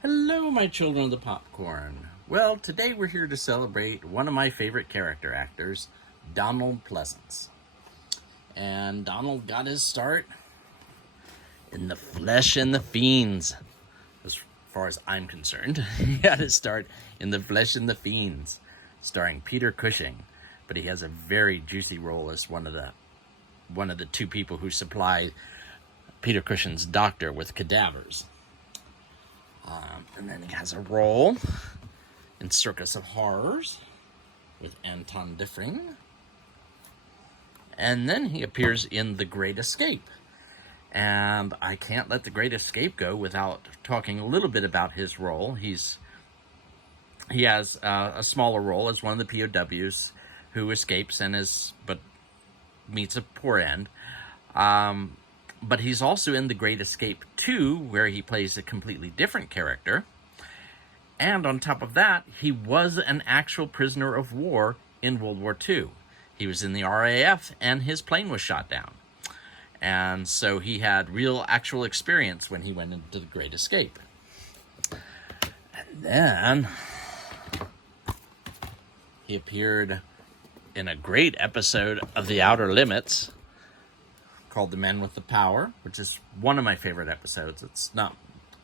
Hello, my children of the popcorn. Well, today we're here to celebrate one of my favorite character actors, Donald Pleasence. And Donald got his start in The Flesh and the Fiends. As far as I'm concerned, he got his start in The Flesh and the Fiends, starring Peter Cushing. But he has a very juicy role as one of the two people who supply Peter Cushing's doctor with cadavers. And then he has a role in Circus of Horrors with Anton Diffring. And then he appears in The Great Escape. And I can't let The Great Escape go without talking a little bit about his role. He has a smaller role as one of the POWs who escapes but meets a poor end. But he's also in The Great Escape 2, where he plays a completely different character. And on top of that, he was an actual prisoner of war in World War II. He was in the RAF, and his plane was shot down. And so he had real, actual experience when he went into The Great Escape. And then he appeared in a great episode of The Outer Limits, called The Men with the Power, which is one of my favorite episodes. It's not,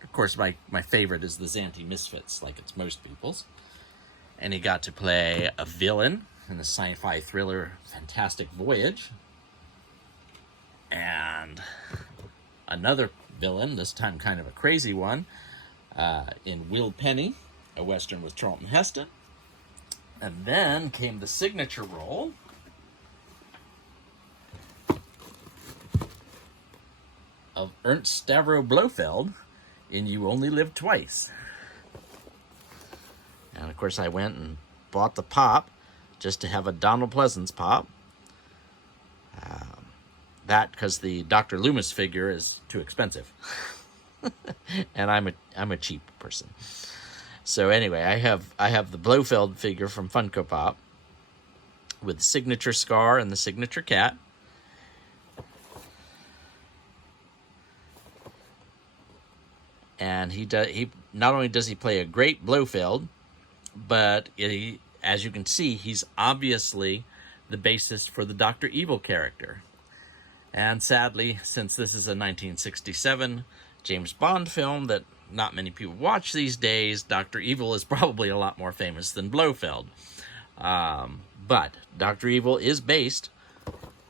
of course, my favorite is the Zanti Misfits, like it's most people's. And he got to play a villain in the sci-fi thriller Fantastic Voyage. And another villain, this time kind of a crazy one, in Will Penny, a Western with Charlton Heston. And then came the signature role of Ernst Stavro Blofeld in You Only Live Twice. And of course I went and bought the pop just to have a Donald Pleasence pop. That because the Dr. Loomis figure is too expensive. And I'm a cheap person. So anyway, I have the Blofeld figure from Funko Pop with the signature scar and the signature cat. And he not only does he play a great Blofeld, but as you can see, he's obviously the basis for the Dr. Evil character. And sadly, since this is a 1967 James Bond film that not many people watch these days, Dr. Evil is probably a lot more famous than Blofeld. But Dr. Evil is based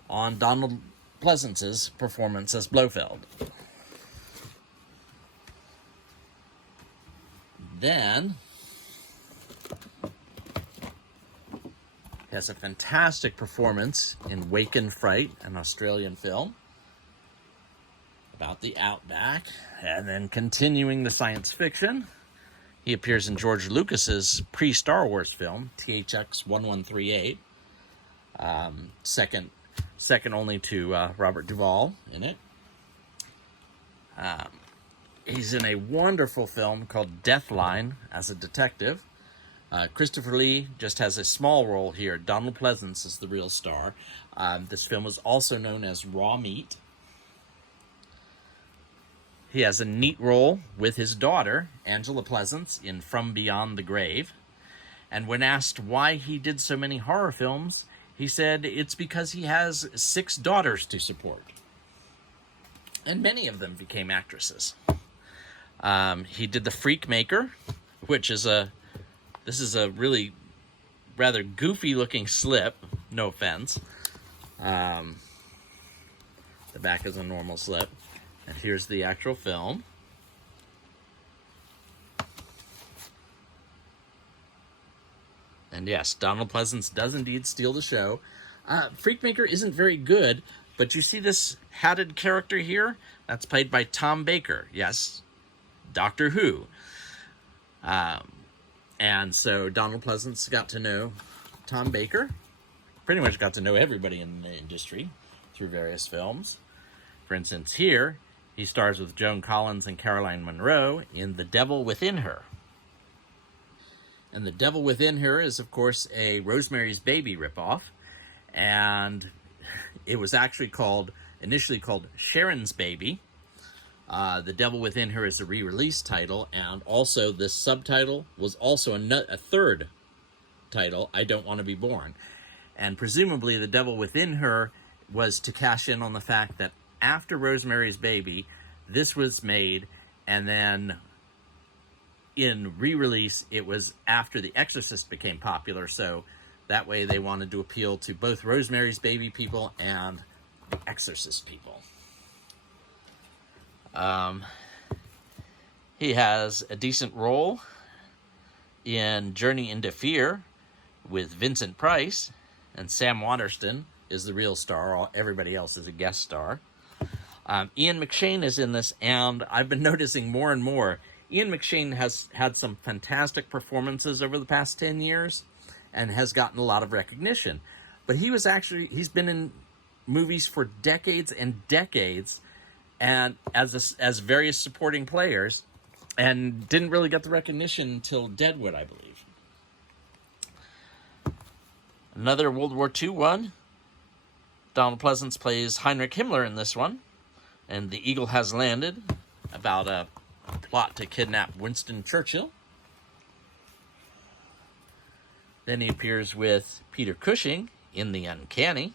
on Donald Pleasence's performance as Blofeld. Then he has a fantastic performance in Wake and Fright, an Australian film about the outback. And then continuing the science fiction, he appears in George Lucas's pre-Star Wars film, THX 1138. Second only to Robert Duvall in it. He's in a wonderful film called Deathline as a detective. Christopher Lee just has a small role here. Donald Pleasence is the real star. This film is also known as Raw Meat. He has a neat role with his daughter, Angela Pleasence, in From Beyond the Grave. And when asked why he did so many horror films, he said it's because he has 6 daughters to support. And many of them became actresses. He did The Freak Maker, which is this is a really rather goofy looking slip, no offense. The back is a normal slip. And here's the actual film. And yes, Donald Pleasence does indeed steal the show. Freakmaker isn't very good, but you see this hatted character here? That's played by Tom Baker. Yes, Doctor Who. And so Donald Pleasence got to know Tom Baker. Pretty much got to know everybody in the industry through various films. For instance, here, he stars with Joan Collins and Caroline Munro in The Devil Within Her. And The Devil Within Her is, of course, a Rosemary's Baby ripoff. And it was actually initially called Sharon's Baby. The Devil Within Her is a re-release title, and also this subtitle was also a third title, I Don't Want to Be Born. And presumably The Devil Within Her was to cash in on the fact that after Rosemary's Baby, this was made, and then in re-release, it was after The Exorcist became popular, so that way they wanted to appeal to both Rosemary's Baby people and The Exorcist people. He has a decent role in Journey into Fear with Vincent Price, and Sam Waterston is the real star. Everybody else is a guest star. Ian McShane is in this, and I've been noticing more and more. Ian McShane has had some fantastic performances over the past 10 years and has gotten a lot of recognition. But he's been in movies for decades and decades, and as various supporting players, and didn't really get the recognition until Deadwood, I believe. Another World War II one. Donald Pleasence plays Heinrich Himmler in this one. And The Eagle Has Landed, about a plot to kidnap Winston Churchill. Then he appears with Peter Cushing in The Uncanny,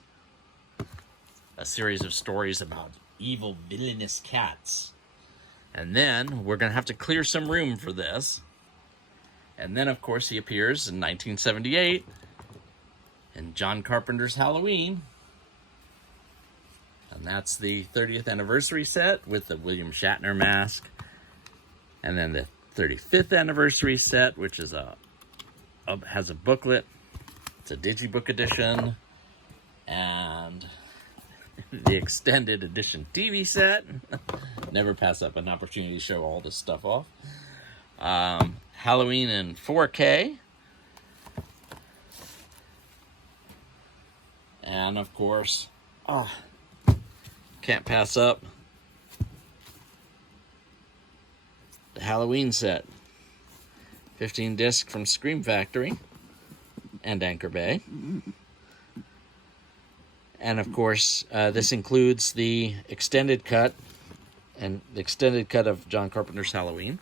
a series of stories about evil, villainous cats. And then we're going to have to clear some room for this. And then, of course, he appears in 1978 in John Carpenter's Halloween. And that's the 30th anniversary set with the William Shatner mask. And then the 35th anniversary set, which is has a booklet. It's a digibook edition. And the extended edition TV set. Never pass up an opportunity to show all this stuff off. Halloween in 4K. And of course, can't pass up the Halloween set. 15 disc from Scream Factory and Anchor Bay. And of course, this includes the extended cut of John Carpenter's Halloween.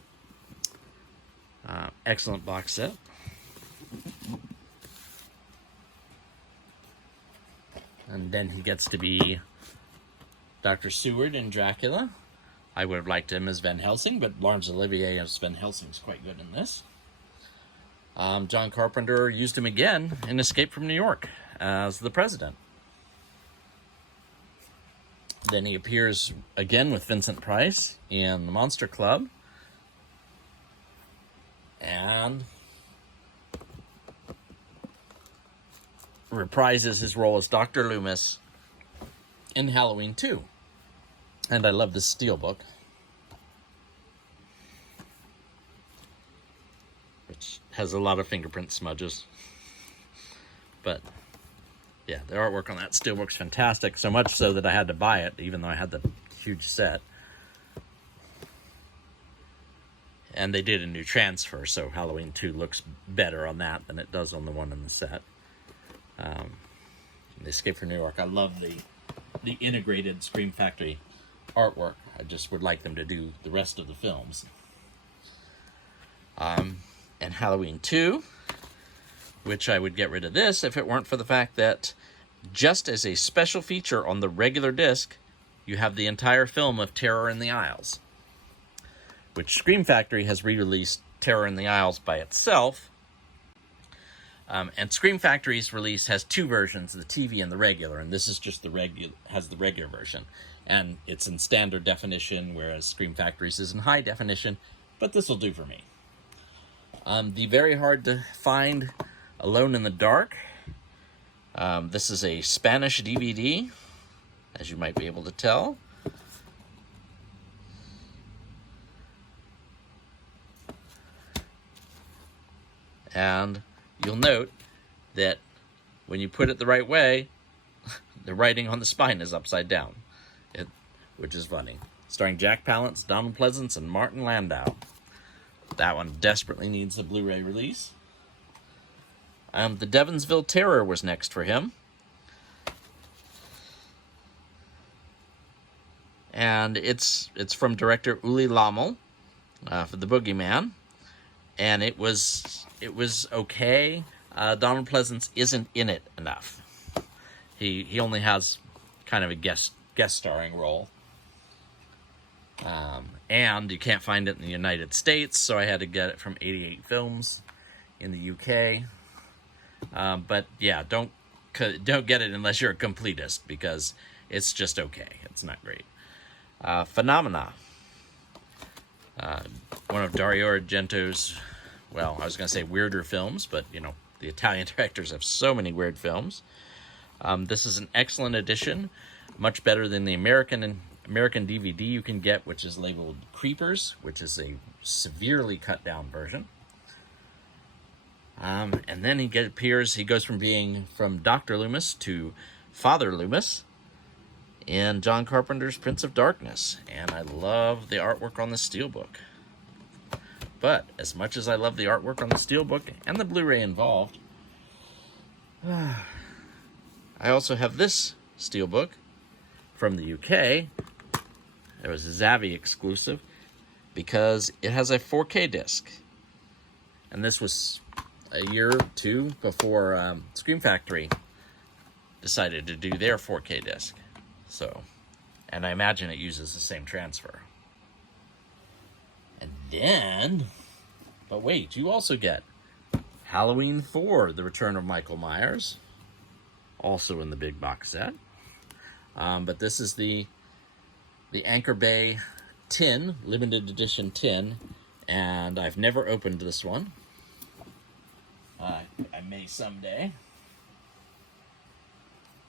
Excellent box set. And then he gets to be Dr. Seward in Dracula. I would have liked him as Van Helsing, but Laurence Olivier as Van Helsing's quite good in this. John Carpenter used him again in Escape from New York as the president. Then he appears again with Vincent Price in The Monster Club. And reprises his role as Dr. Loomis in Halloween 2. And I love this steelbook, which has a lot of fingerprint smudges. But yeah, the artwork on that steelbook's fantastic, so much so that I had to buy it, even though I had the huge set. And they did a new transfer, so Halloween 2 looks better on that than it does on the one in the set. The Escape from New York, I love the integrated Scream Factory artwork. I just would like them to do the rest of the films. And Halloween 2, which I would get rid of this if it weren't for the fact that just as a special feature on the regular disc, you have the entire film of Terror in the Isles, which Scream Factory has re-released Terror in the Isles by itself. And Scream Factory's release has two versions, the TV and the regular, and this is just the regular version. And it's in standard definition, whereas Scream Factory's is in high definition, but this will do for me. The very hard to find Alone in the Dark. This is a Spanish DVD, as you might be able to tell. And you'll note that when you put it the right way, the writing on the spine is upside down, which is funny. Starring Jack Palance, Donald Pleasence, and Martin Landau. That one desperately needs a Blu-ray release. The Devonsville Terror was next for him. And it's from director Uli Lommel for The Boogeyman. And it was okay. Donald Pleasence isn't in it enough. He only has kind of a guest starring role. And you can't find it in the United States, so I had to get it from 88 Films in the UK. But yeah, don't get it unless you're a completist, because it's just okay. It's not great. Phenomena. One of Dario Argento's, well, I was going to say weirder films, but you know, the Italian directors have so many weird films. This is an excellent edition, much better than the American DVD you can get, which is labeled Creepers, which is a severely cut down version. And then he goes from being from Dr. Loomis to Father Loomis in John Carpenter's Prince of Darkness. And I love the artwork on the steelbook. But as much as I love the artwork on the steelbook and the Blu-ray involved, I also have this steelbook from the UK. It was a Zavvi exclusive because it has a 4K disc. And this was a year or two before Scream Factory decided to do their 4K disc. So, and I imagine it uses the same transfer. And then, but wait, you also get Halloween 4, The Return of Michael Myers, also in the big box set. But this is the Anchor Bay tin, limited edition tin, and I've never opened this one. I may someday.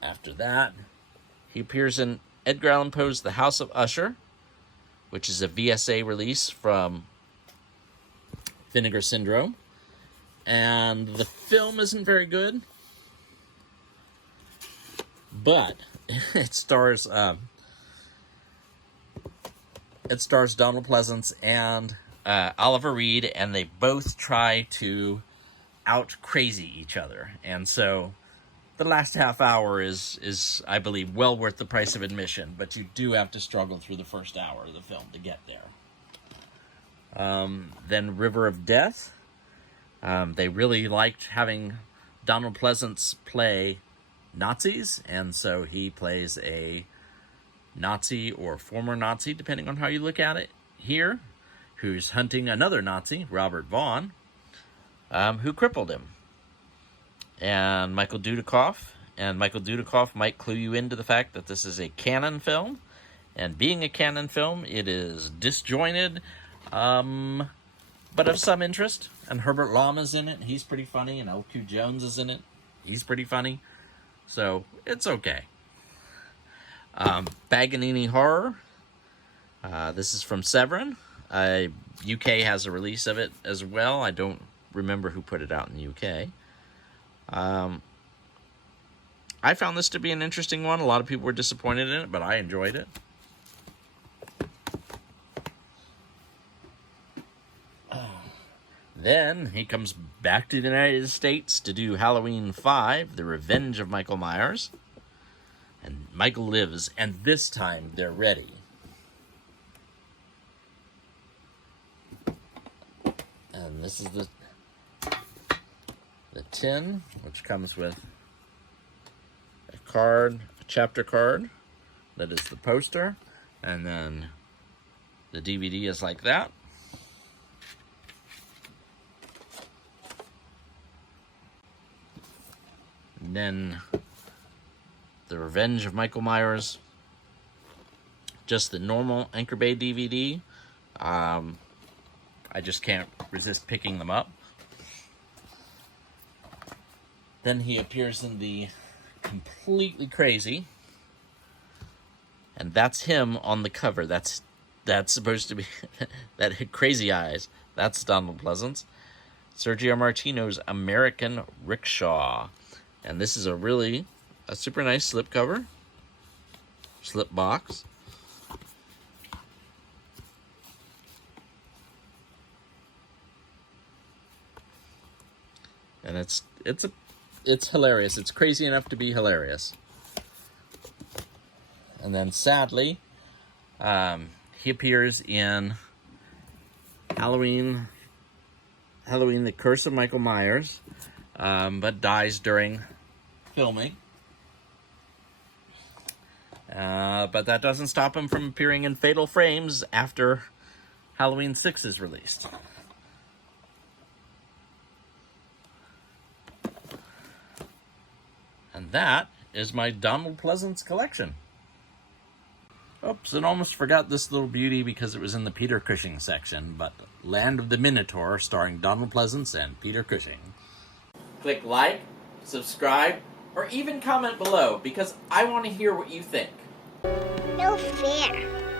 After that, he appears in Edgar Allan Poe's The House of Usher, which is a VSA release from Vinegar Syndrome. And the film isn't very good, but it stars Donald Pleasence and Oliver Reed, and they both try to out-crazy each other. And so the last half hour is, I believe, well worth the price of admission, but you do have to struggle through the first hour of the film to get there. Then River of Death. They really liked having Donald Pleasence play Nazis, and so he plays a Nazi or former Nazi, depending on how you look at it, here, who's hunting another Nazi, Robert Vaughn, who crippled him. And Michael Dudikoff might clue you into the fact that this is a canon film, and being a canon film, it is disjointed, but of some interest. And Herbert Lom is in it, he's pretty funny, and L.Q. Jones is in it, he's pretty funny, so it's okay. Paganini Horror, this is from Severin. UK has a release of it as well. I don't remember who put it out in the UK. I found this to be an interesting one. A lot of people were disappointed in it, but I enjoyed it. Then he comes back to the United States to do Halloween 5, The Revenge of Michael Myers. And Michael lives, and this time they're ready. And this is the tin, which comes with a chapter card, that is the poster, and then the DVD is like that. And then The Revenge of Michael Myers, just the normal Anchor Bay DVD. I just can't resist picking them up. Then he appears in the Completely Crazy, and that's him on the cover. That's supposed to be that Crazy Eyes. That's Donald Pleasence. Sergio Martino's American Rickshaw, and this is a super nice slip box. And it's hilarious. It's crazy enough to be hilarious. And then sadly, he appears in Halloween, The Curse of Michael Myers, but dies during filming. But that doesn't stop him from appearing in Fatal Frames after Halloween 6 is released. And that is my Donald Pleasence collection. Oops, and almost forgot this little beauty because it was in the Peter Cushing section, but Land of the Minotaur, starring Donald Pleasence and Peter Cushing. Click like, subscribe, or even comment below, because I want to hear what you think. No fair.